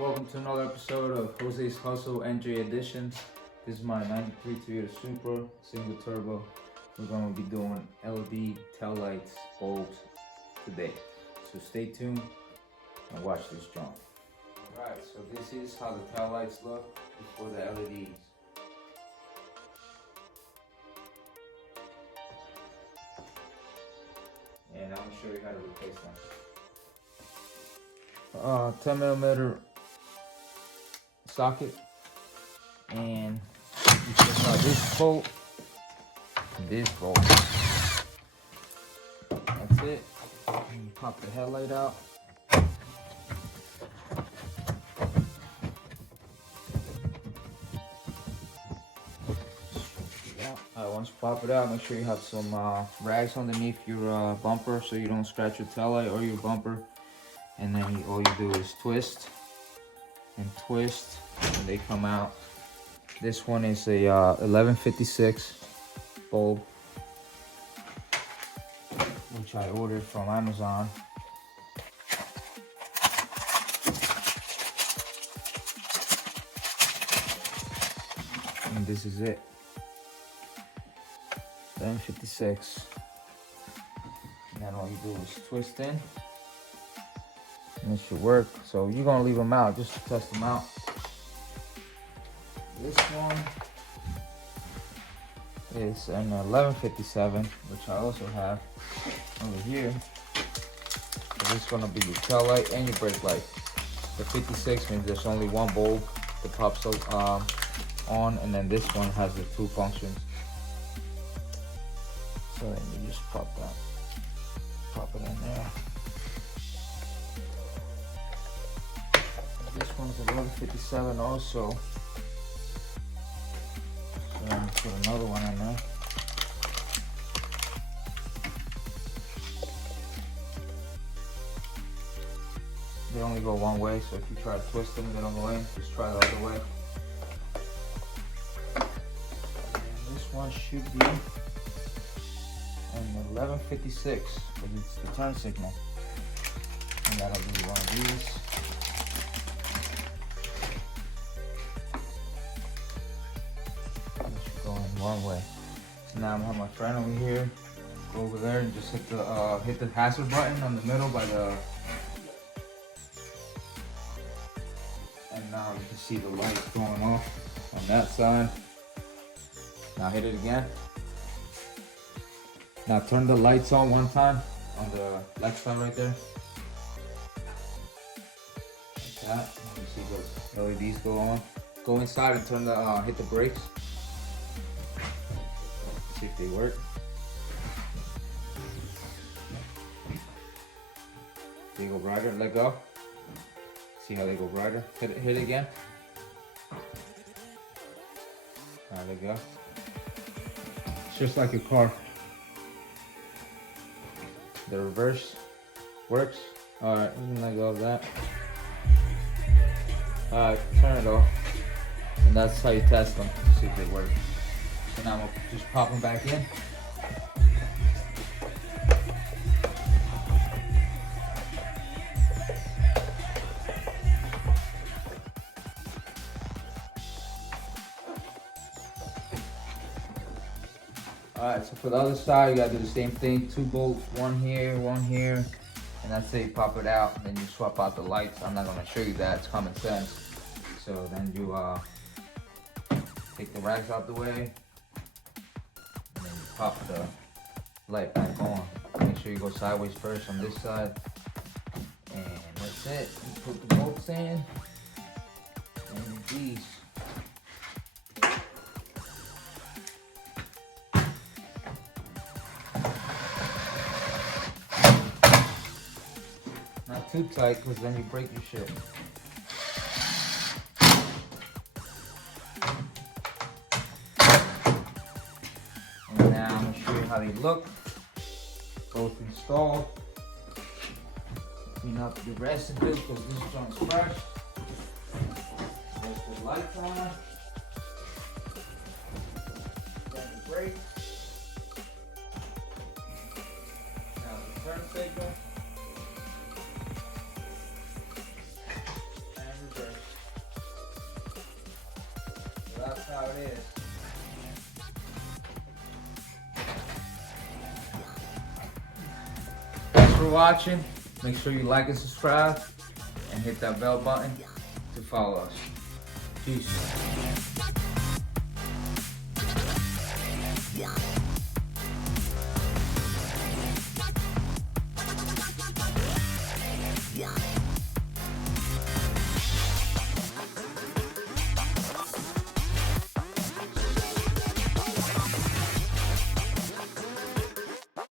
welcome to another episode of Jose's Hustle NJ Edition. This is my 93 Toyota Supra, single turbo. We're going to be doing LED taillights, bulbs today. So stay tuned and watch this jump. Alright, so this is how the taillights look before the LEDs. And I'm going to show you how to replace them. 10mm socket, and you just got this bolt and this bolt. That's it. And you pop the headlight out. Once you pop it out, make sure you have some rags underneath your bumper so you don't scratch your taillight or your bumper. And then all you do is twist and twist, and they come out. This one is a 1156 bulb, which I ordered from Amazon. And this is it. 1156. And then all you do is twist in. And it should work. So you're gonna leave them out just to test them out. This one is an 1157, which I also have over here. So this is gonna be your tail light and your brake light. The 56 means there's only one bulb that pops on, and then this one has the two functions. So then you just pop it in there. This one's a 1157 also. So I'm gonna put another one in there. They only go one way, so if you try to twist them, they don't go in. Just try the other way. And this one should be an 1156, because it's the turn signal. And that'll be one of these. One way. So now I'm gonna have my friend over here go over there and just hit the hazard button on the middle by the, and now you can see the lights going off on that side. Now hit it again. Now turn the lights on one time on the left side right there. Like that. You see those LEDs go on. Go inside and turn the hit the brakes. See if they work. They go brighter. Let go. See how they go brighter. Hit it again. Alright, let go. It's just like your car. The reverse works. Alright, you can let go of that. Alright, turn it off. And that's how you test them. See if they work. So now I'm gonna just pop them back in. Alright, so for the other side, you gotta do the same thing. 2 bolts, one here, and that's it. You pop it out, and then you swap out the lights. I'm not gonna show you that, it's common sense. So then you take the rags out the way. Pop the light back on. Make sure you go sideways first on this side. And that's it. You put the bolts in. And these. Not too tight, because then you break your shit. Now I'm going to show you how they look. Both installed. Clean up the residue because this junk's fresh. There's the lights on. Then the brakes. Now the turn signal. And reverse. watching. Make sure you like and subscribe and hit that bell button to follow us. Peace.